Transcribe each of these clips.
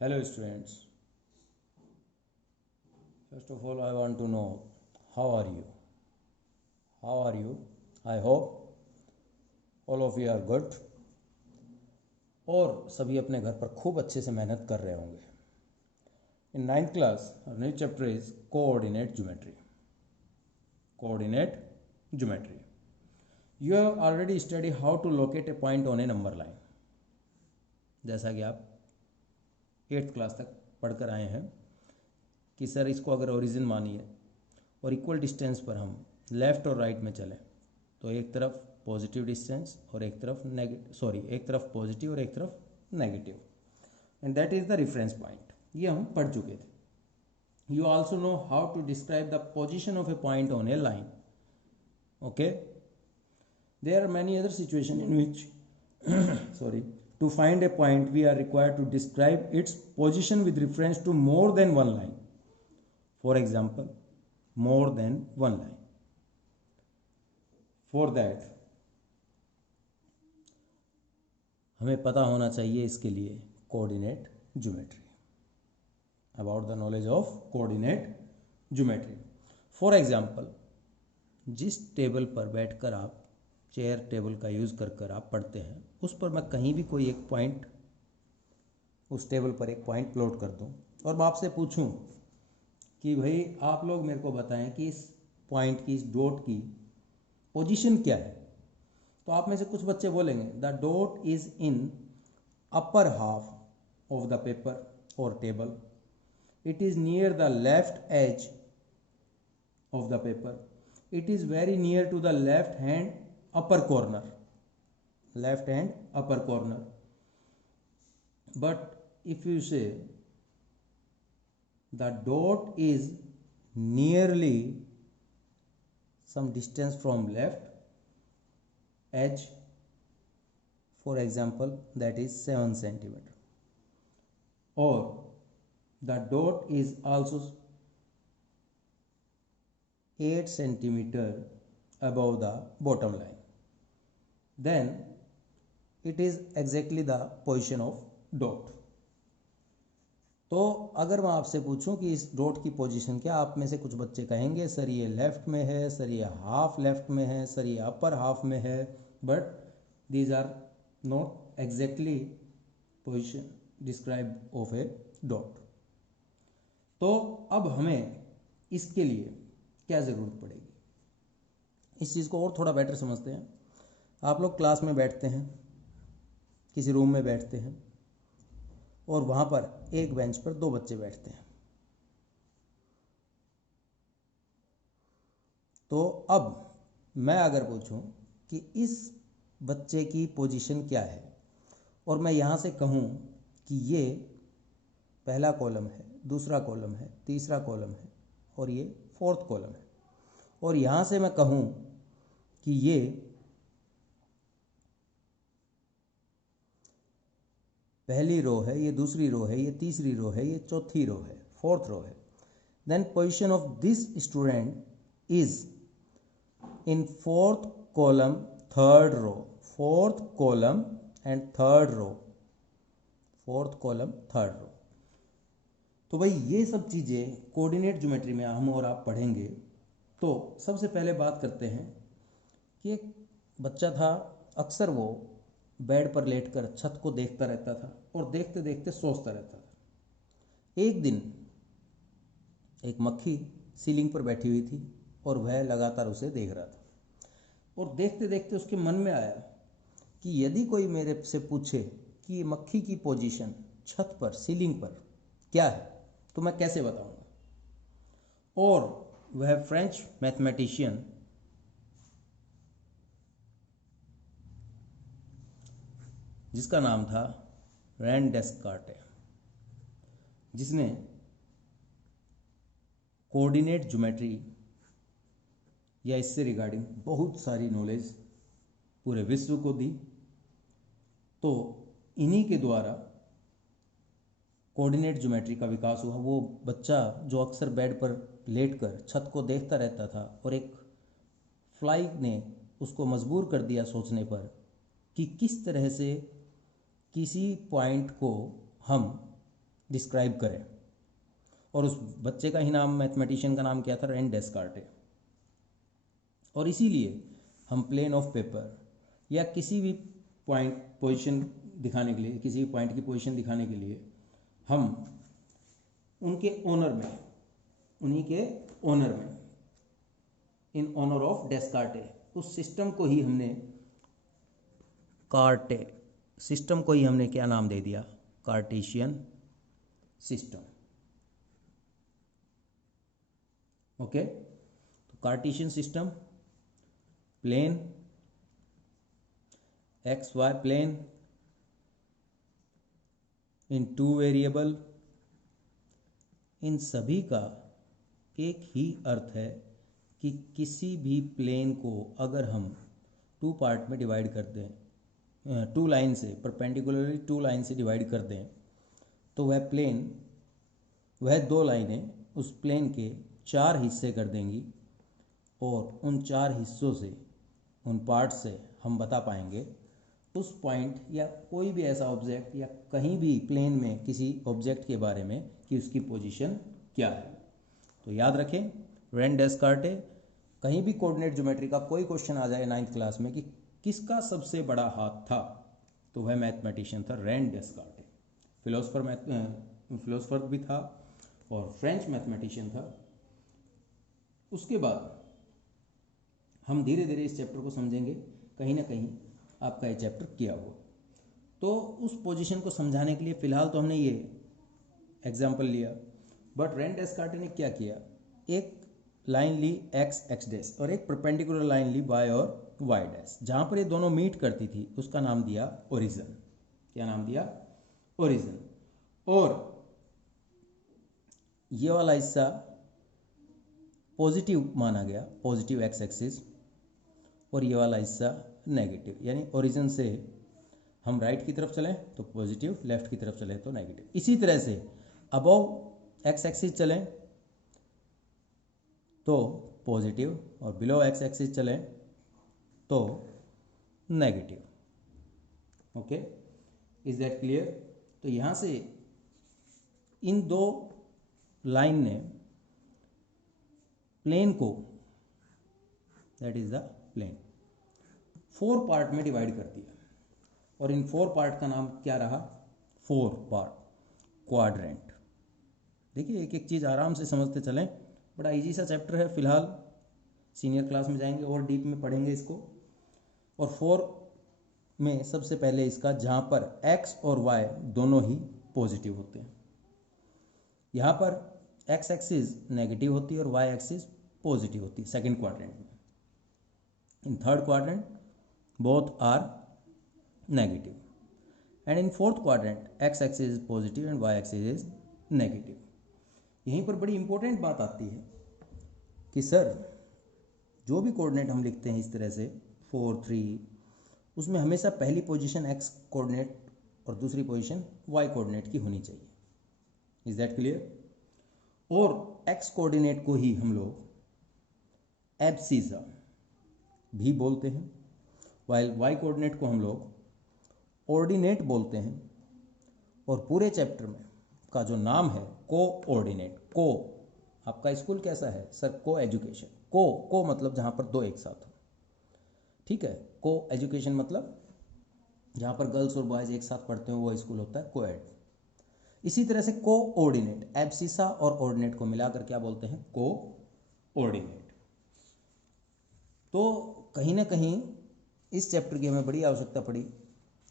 Hello students. First of all, I want to know how are you? How are you? I hope all of you are good. और सभी अपने घर पर खूब अच्छे से मेहनत कर रहे होंगे. In 9th class, our new chapter is coordinate geometry. Coordinate geometry. You have already studied how to locate a point on a number line. जैसा कि आप 8th क्लास तक पढ़कर आए हैं कि सर इसको अगर ओरिजिन मानिए और इक्वल डिस्टेंस पर हम लेफ़्ट और राइट में चलें तो एक तरफ पॉजिटिव डिस्टेंस और एक तरफ पॉजिटिव और एक तरफ negative, and that is the reference point. ये हम पढ़ चुके थे. You also know how to describe the position of a point on a line. Okay, there are many other situation in which to find a point we are required to describe its position with reference to more than one line. For example, more than one line. For that हमें पता होना चाहिए इसके लिए coordinate geometry. About the knowledge of coordinate geometry. For example, जिस table पर बैठकर आप चेयर टेबल का यूज़ कर आप पढ़ते हैं उस पर मैं कहीं भी कोई एक पॉइंट, उस टेबल पर एक पॉइंट प्लॉट कर दूं और मैं आपसे पूछूं कि भाई आप लोग मेरे को बताएं कि इस पॉइंट की, इस डॉट की पोजीशन क्या है. तो आप में से कुछ बच्चे बोलेंगे the dot is in upper half of the paper और table, it is near the left edge of the paper, it is very near to the left hand upper corner, left hand upper corner. But if you say the dot is nearly some distance from left edge, for example that is 7 centimeter, or the dot is also 8 centimeter above the bottom line, then it is exactly the position of dot. तो अगर मैं आपसे पूछूं कि इस dot की position क्या, आप में से कुछ बच्चे कहेंगे सर ये लेफ्ट में है, सर ये हाफ लेफ्ट में है, सर ये अपर हाफ में है, but these are not exactly position describe of a dot. तो अब हमें इसके लिए क्या ज़रूरत पड़ेगी, इस चीज़ को और थोड़ा बेटर समझते हैं. आप लोग क्लास में बैठते हैं, किसी रूम में बैठते हैं और वहाँ पर एक बेंच पर 2 बच्चे बैठते हैं. तो अब मैं अगर पूछूं कि इस बच्चे की पोजीशन क्या है और मैं यहाँ से कहूँ कि ये पहला कॉलम है, दूसरा कॉलम है, तीसरा कॉलम है और ये 4th कॉलम है, और यहाँ से मैं कहूँ कि ये पहली रो है, ये दूसरी रो है, ये तीसरी रो है, ये चौथी रो है, 4th रो है, then position of this student is in 4th column 3rd row, 4th column and 3rd row, 4th column 3rd row. तो भाई ये सब चीज़ें कोऑर्डिनेट ज्योमेट्री में हम और आप पढ़ेंगे. तो सबसे पहले बात करते हैं कि एक बच्चा था, अक्सर वो बेड पर लेटकर छत को देखता रहता था और देखते देखते सोचता रहता था. एक दिन एक मक्खी सीलिंग पर बैठी हुई थी और वह लगातार उसे देख रहा था, और देखते देखते उसके मन में आया कि यदि कोई मेरे से पूछे कि ये मक्खी की पोजीशन छत पर, सीलिंग पर क्या है, तो मैं कैसे बताऊंगा. और वह फ्रेंच मैथमेटिशियन जिसका नाम था रैन डेस्कार्टे, जिसने कोऑर्डिनेट ज्योमेट्री या इससे रिगार्डिंग बहुत सारी नॉलेज पूरे विश्व को दी. तो इन्हीं के द्वारा कोऑर्डिनेट ज्योमेट्री का विकास हुआ. वो बच्चा जो अक्सर बेड पर लेटकर छत को देखता रहता था और एक फ्लाई ने उसको मजबूर कर दिया सोचने पर कि किस तरह से किसी पॉइंट को हम डिस्क्राइब करें। और उस बच्चे का ही नाम, मैथमेटिशियन का नाम क्या था? रेन डेस्कार्टे। और इसीलिए हम प्लेन ऑफ पेपर या किसी भी पॉइंट पोजीशन दिखाने के लिए, किसी भी पॉइंट की पोजीशन दिखाने के लिए हम उनके ओनर में, उन्हीं के ओनर में, इन ऑनर ऑफ डेस्कार्टे, उस सिस्टम को ही हमने कार्टे सिस्टम को ही हमने क्या नाम दे दिया? Cartesian system. ओके, तो Cartesian system, plane, X Y plane in two variable, इन सभी का एक ही अर्थ है कि किसी भी प्लेन को अगर हम टू पार्ट में डिवाइड कर दें, टू लाइन से, परपेंडिकुलरली टू लाइन से डिवाइड कर दें, तो वह प्लेन, वह दो लाइनें उस प्लेन के चार हिस्से कर देंगी और उन चार हिस्सों से, उन पार्ट से हम बता पाएंगे उस पॉइंट या कोई भी ऐसा ऑब्जेक्ट या कहीं भी प्लेन में किसी ऑब्जेक्ट के बारे में कि उसकी पोजीशन क्या है। तो याद रखें, रेन डेस्कार्टे, कहीं भी कोऑर्डिनेट ज्योमेट्री का कोई क्वेश्चन आ जाए 9th क्लास में कि किसका सबसे बड़ा हाथ था, तो वह मैथमेटिशियन था रेन डेस्कार्टे। फिलोसफर भी था और फ्रेंच मैथमेटिशियन था। उसके बाद हम धीरे धीरे इस चैप्टर को समझेंगे, कहीं ना कहीं आपका ये चैप्टर किया हुआ। तो उस पोजीशन को समझाने के लिए फ़िलहाल तो हमने ये एग्जाम्पल लिया, बट रेन डेस्कार्टे ने क्या किया? एक लाइन ली एक्स एक्स डैश और एक परपेंडिकुलर लाइन ली वाई और वाई डैश। जहाँ पर ये दोनों मीट करती थी उसका नाम दिया ओरिजिन। क्या नाम दिया? ओरिजिन। और ये वाला हिस्सा पॉजिटिव माना गया, पॉजिटिव एक्स एक्सिस, और ये वाला हिस्सा नेगेटिव, यानी ओरिजिन से हम राइट की तरफ चलें तो पॉजिटिव, लेफ्ट की तरफ चलें तो नेगेटिव। इसी तरह से अबव एक्स एक्सिस चलें तो पॉजिटिव और बिलो एक्स एक्सिस चलें तो negative. Okay, is that clear? तो यहाँ से इन दो लाइन ने प्लेन को, that is the plane, 4 part में डिवाइड कर दिया और इन 4 पार्ट का नाम क्या रहा? 4 पार्ट क्वाड्रेंट। देखिए, एक एक चीज़ आराम से समझते चलें, बड़ा इजी सा चैप्टर है। फिलहाल सीनियर क्लास में जाएंगे और डीप में पढ़ेंगे इसको। और 4 में सबसे पहले इसका, जहाँ पर x और y दोनों ही पॉजिटिव होते हैं, यहाँ पर x एक्सिस नेगेटिव होती है और y एक्सिस पॉजिटिव होती है सेकेंड क्वाड्रेंट में। In third quadrant both are negative, and in fourth quadrant x axis is positive and y axis is negative। यहीं पर बड़ी इंपॉर्टेंट बात आती है कि सर जो भी कोऑर्डिनेट हम लिखते हैं इस तरह से 4 3, उसमें हमेशा पहली पोजीशन x कोऑर्डिनेट और दूसरी पोजीशन y कोऑर्डिनेट की होनी चाहिए। Is that clear? और x कोऑर्डिनेट को ही हम लोग एब्सिसा भी बोलते हैं, वाइल y कोऑर्डिनेट को हम लोग ऑर्डिनेट बोलते हैं। और पूरे चैप्टर में का जो नाम है कोऑर्डिनेट, को आपका स्कूल कैसा है सर? को एजुकेशन। को मतलब जहाँ पर दो एक साथ हो, ठीक है। को एजुकेशन मतलब जहाँ पर गर्ल्स और बॉयज़ एक साथ पढ़ते हो वो स्कूल होता है कोएड। इसी तरह से कोऑर्डिनेट, एब्सिसा और ऑर्डिनेट को मिलाकर क्या बोलते हैं? कोऑर्डिनेट। तो कहीं ना कहीं इस चैप्टर की हमें बड़ी आवश्यकता पड़ी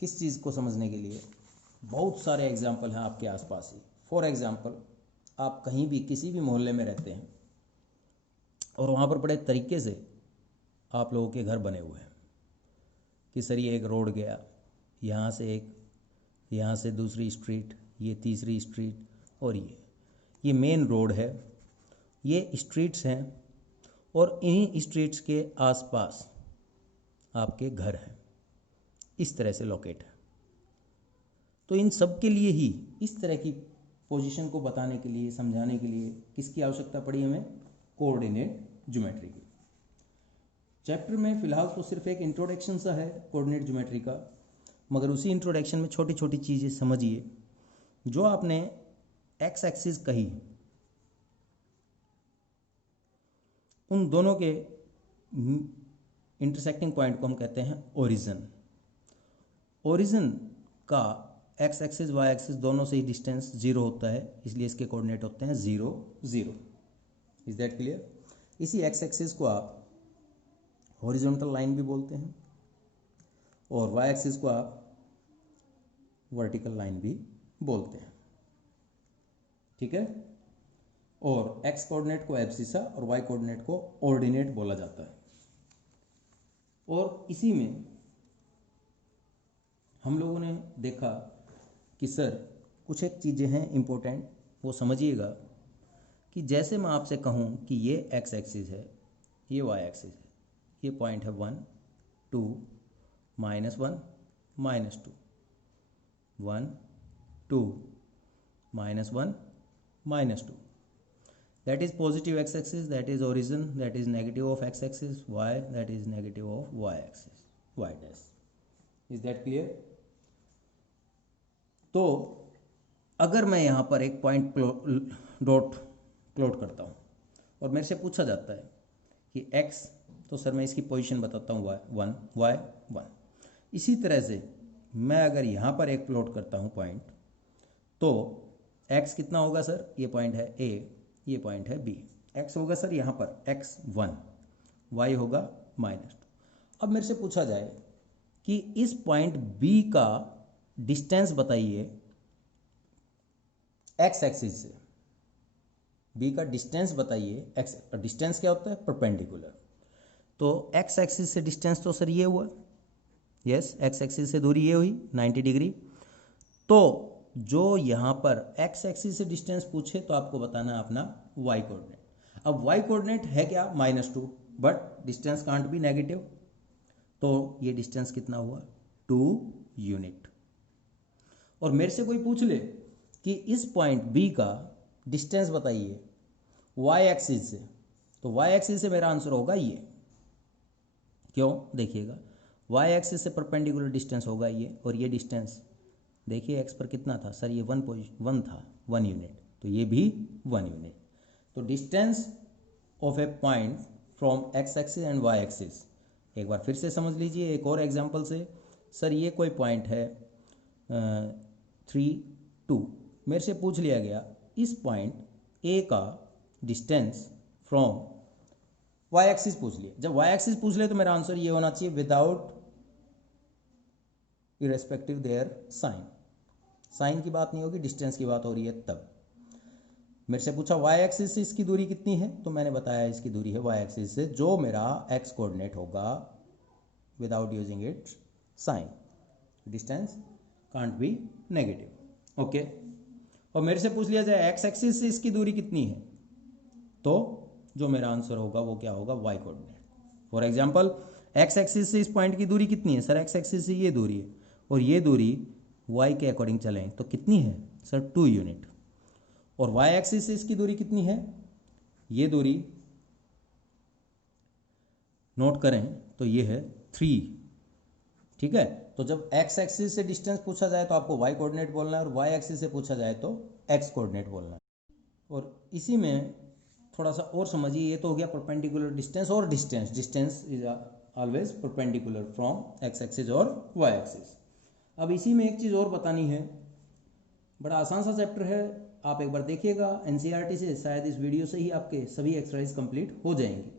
किस चीज़ को समझने के लिए? बहुत सारे एग्जाम्पल हैं आपके आसपास ही। फॉर एग्जाम्पल, आप कहीं भी किसी भी मोहल्ले में रहते हैं और वहाँ पर बड़े तरीके से आप लोगों के घर बने हुए हैं कि सर ये एक रोड गया, यहाँ से एक, यहाँ से दूसरी स्ट्रीट, ये तीसरी स्ट्रीट, और ये मेन रोड है, ये स्ट्रीट्स हैं और इन्हीं स्ट्रीट्स के आसपास आपके घर हैं, इस तरह से लोकेट है। तो इन सब के लिए ही इस तरह की पोजीशन को बताने के लिए, समझाने के लिए किसकी आवश्यकता पड़ी हमें? कोऑर्डिनेट ज्योमेट्री की। चैप्टर में फ़िलहाल तो सिर्फ एक इंट्रोडक्शन सा है कोऑर्डिनेट ज्योमेट्री का, मगर उसी इंट्रोडक्शन में छोटी छोटी चीज़ें समझिए जो आपने एक्स एक्सिस कहीं, उन दोनों के इंटरसेक्टिंग पॉइंट को हम कहते हैं ओरिजिन। ओरिजिन का एक्स एक्सिस वाई एक्सिस दोनों से ही डिस्टेंस 0 होता है, इसलिए इसके कोऑर्डिनेट होते हैं 0 0। Is that clear? इसी एक्स एक्सिस को आप हॉरिजॉन्टल लाइन भी बोलते हैं और वाई एक्सिस को आप वर्टिकल लाइन भी बोलते हैं, ठीक है। और एक्स कोऑर्डिनेट को एब्सिसा और वाई कोऑर्डिनेट को ऑर्डिनेट बोला जाता है। और इसी में हम लोगों ने देखा कि सर कुछ एक चीज़ें हैं इम्पोर्टेंट, वो समझिएगा कि जैसे मैं आपसे कहूँ कि ये एक्स एक्सिस है, ये वाई एक्सिस है, ये पॉइंट है 1 2 -1 -2 1 2 -1 -2, that is positive x axis, that is origin, that is negative of x axis, y that is negative of y axis, y dash. Is that clear? तो अगर मैं यहाँ पर एक पॉइंट डॉट प्लॉट करता हूँ और मेरे से पूछा जाता है कि x, तो सर मैं इसकी पोजीशन बताता हूँ y 1। इसी तरह से मैं अगर यहाँ पर एक प्लॉट करता हूँ पॉइंट, तो x कितना होगा सर? ये पॉइंट है A, ये पॉइंट है B। x होगा सर यहाँ पर x1, y होगा -2। अब मेरे से पूछा जाए कि इस पॉइंट B का डिस्टेंस बताइए x एक्सिस से, B का डिस्टेंस बताइए। x डिस्टेंस क्या होता है? परपेंडिकुलर। तो x एक्सिस से डिस्टेंस तो सर ये हुआ, यस, x एक्सिस से दूरी ये हुई 90 डिग्री। तो जो यहाँ पर x एक्सिस से डिस्टेंस पूछे तो आपको बताना है अपना y कोऑर्डिनेट। अब y कोऑर्डिनेट है क्या? -2, but distance can't be negative, तो ये डिस्टेंस कितना हुआ? 2 यूनिट। और मेरे से कोई पूछ ले कि इस पॉइंट B का डिस्टेंस बताइए y एक्सिस से, तो y एक्सिस से मेरा आंसर होगा ये। क्यों? देखिएगा, y एक्सिस से परपेंडिकुलर डिस्टेंस होगा ये, और ये डिस्टेंस देखिए x पर कितना था सर? ये 1 था, 1 यूनिट, तो ये भी 1 यूनिट। तो distance of a point from x axis and y axis, एक बार फिर से समझ लीजिए एक और एग्जांपल से। सर ये कोई पॉइंट है 3 2, मेरे से पूछ लिया गया इस पॉइंट A का डिस्टेंस फ्रॉम y एक्सिस पूछ लिया। जब y एक्सिस पूछ ले तो मेरा आंसर ये होना चाहिए without irrespective their sign. Sign की बात नहीं होगी, डिस्टेंस की बात हो रही है। तब मेरे से पूछा y एक्सिस से इसकी दूरी कितनी है, तो मैंने बताया इसकी दूरी है y एक्सिस से जो मेरा x कोऑर्डिनेट होगा without using it sign, distance can't be negative. Okay. और मेरे से पूछ लिया जाए x एक्सिस से इसकी दूरी कितनी है, तो जो मेरा आंसर होगा वो क्या होगा? y coordinate. For example x axis से इस पॉइंट की दूरी कितनी है सर? x एक्सिस से ये दूरी है और ये दूरी y के अकॉर्डिंग चलें तो कितनी है सर? 2 यूनिट। और y एक्सिस से इसकी दूरी कितनी है? ये दूरी नोट करें तो ये है 3, ठीक है। तो जब x एक्सिस से डिस्टेंस पूछा जाए तो आपको y कोऑर्डिनेट बोलना है, और y एक्सिस से पूछा जाए तो x कोऑर्डिनेट बोलना है। और इसी में थोड़ा सा और समझिए, ये तो हो गया परपेंडिकुलर डिस्टेंस, और distance is always perpendicular from x axis और y एक्सिस। अब इसी में एक चीज़ और बतानी है, बड़ा आसान सा चैप्टर है, आप एक बार देखिएगा NCERT से, शायद इस वीडियो से ही आपके सभी एक्सरसाइज कंप्लीट हो जाएंगे।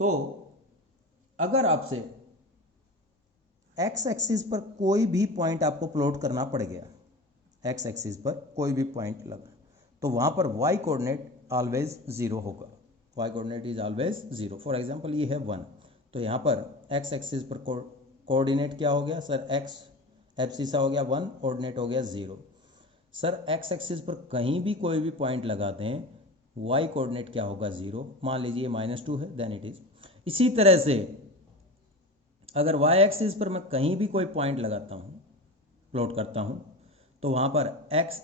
तो अगर आपसे x एक्सिस पर कोई भी पॉइंट आपको प्लॉट करना पड़ गया, x एक्सिस पर कोई भी पॉइंट लगा, तो वहाँ पर y कोऑर्डिनेट ऑलवेज 0 होगा। y coordinate is always 0। For example ये है 1, तो यहाँ पर x एक्सिस पर कोऑर्डिनेट क्या हो गया सर? x एब्सिसा हो गया 1, कोऑर्डिनेट हो गया 0। सर x एक्सिस पर कहीं भी कोई भी पॉइंट लगा दें, y कोऑर्डिनेट क्या होगा? 0। मान लीजिए -2 है, देन इट इज। इसी तरह से अगर y एक्सिस पर मैं कहीं भी कोई पॉइंट लगाता हूँ, प्लॉट करता हूँ, तो वहाँ पर x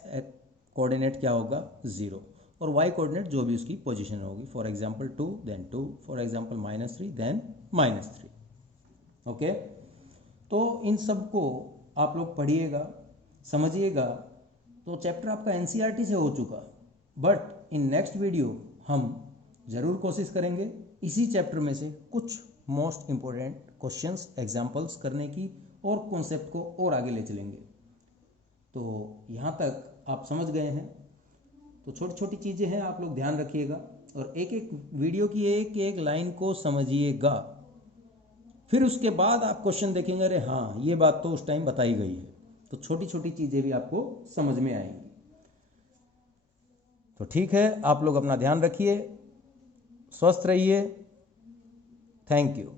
कोऑर्डिनेट क्या होगा? 0, और y कोऑर्डिनेट जो भी उसकी पोजीशन होगी, for example 2 then 2, for example -3 then -3। Okay. तो इन सब को आप लोग पढ़िएगा, समझिएगा, तो चैप्टर आपका एनसीईआरटी से हो चुका, बट इन नेक्स्ट वीडियो हम ज़रूर कोशिश करेंगे इसी चैप्टर में से कुछ मोस्ट इम्पोर्टेंट क्वेश्चंस एग्जांपल्स करने की और कॉन्सेप्ट को और आगे ले चलेंगे। तो यहाँ तक आप समझ गए हैं, तो छोटी छोटी चीज़ें हैं, आप लोग ध्यान रखिएगा और एक एक वीडियो की एक एक लाइन को समझिएगा। फिर उसके बाद आप क्वेश्चन देखेंगे, अरे हाँ ये बात तो उस टाइम बताई गई है, तो छोटी छोटी चीज़ें भी आपको समझ में आएंगी। तो ठीक है, आप लोग अपना ध्यान रखिए, स्वस्थ रहिए। Thank you.